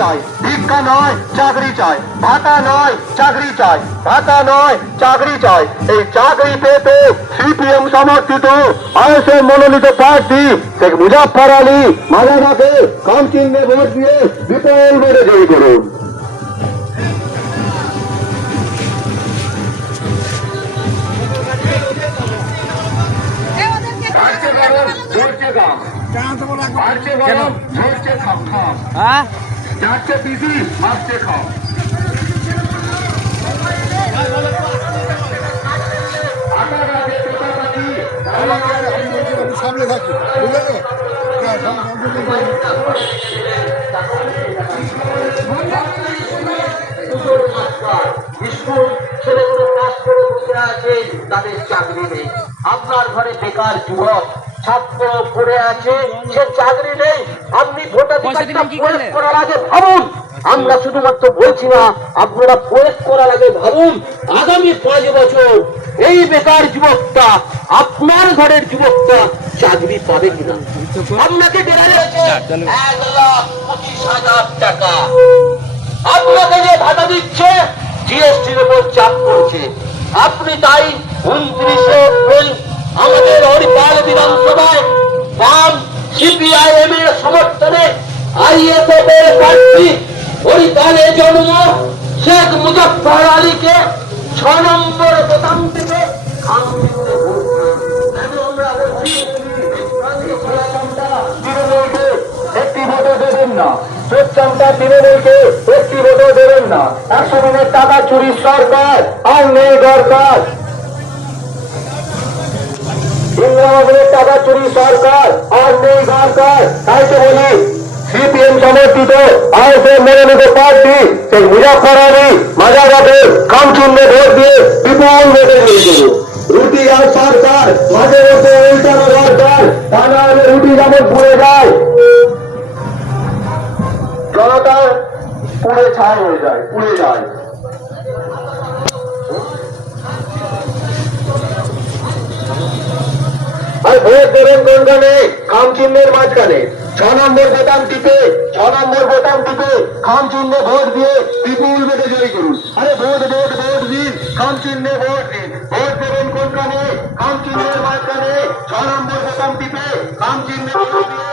চাই, ভিক্ষা নয় চাকরি চাই, ভাতা নয় চাকরি চাই, ভাতা নয় চাকরি চাই। এই চাকরি পেতে সিপিএম সমর্থিত আইএসএফ মনোনীত প্রার্থী শেখ মুজাফফর আলী মালানাকে কম চিহ্নে ভোট দিয়ে বিপুল ভোটে জয়ী করুন। সামনে থাকি বুঝলে তো স্কুল ছেলেগুলো পাস করে বসে আছে, তাদের চাকরি নেই। আপনার ঘরে বেকার যুবক ছাত্র পড়ে আছে, সে চাকরি নেই। আপনি ভোটাধিকারটা প্রয়োগ করার আগে ভাবুন। আমরা শুধুমাত্র বলছি না, আপনারা প্রয়োগ করার আগে ভাবুন আগামী 5 বছর এই বেকার যুবকটা, আপনার ঘরের যুবকটা চাকরি পাবে কিনা। আপনাকে দেওয়া হয়েছে 1,25,000 টাকা, আপনাকে যে ভাতা দিচ্ছে জিএসটির উপর চাপ করছে। আপনি তাই 29শে এপ্রিল আমাদের হরিপাল বিধানসভায় বাম সিপিআইএম এর সমর্থনে আইএসএফ এর প্রার্থী হরিপালে জন্ম শেখ মুজাফফর আলীকে 6 নম্বর বোতাম থেকে একটি ভোটও দেবেন না, চোখচামটা তৃণমূলকে একটি ভোটও দেবেন না। 100 দিনের টাকা চুরির সরকার আর নেই দরকার। ইন্দিরাবাবুর টাকা চুরি সরকার আর নেই দরকার। তাই তো বলি সিপিএম সমর্থিত আইএসএফ মনোনীত প্রার্থী শেখ মুজাফফর আলী মাজারাকে কম চিহ্নে ভোট দিয়ে বিপুল ভোটে জয়ী করুন। রুটি আর সরকার মাঝে মধ্যে উল্টানো দরকার, তা না হলে রুটি যেমন পুড়ে যায়, জনতা পুড়ে ছাই হয়ে যায়, পুড়ে যায়। আর ভোট দেবেন কোনখানে? খাম চিহ্নের মাঝখানে 6 নম্বর বোতাম টিপে, 6 নম্বর বোতাম টিপে খাম চিহ্নে ভোট দিয়ে বিপুল ভোটে জয়ী করুন। আরে ভোট ভোট ভোট দিন, খাম চিহ্নে ভোট দিন। ভোট দেবেন কোনখানে? খাম চিহ্নের মাঝখানে 6 নম্বর বোতাম টিপে খাম চিহ্নে ভোট দিয়ে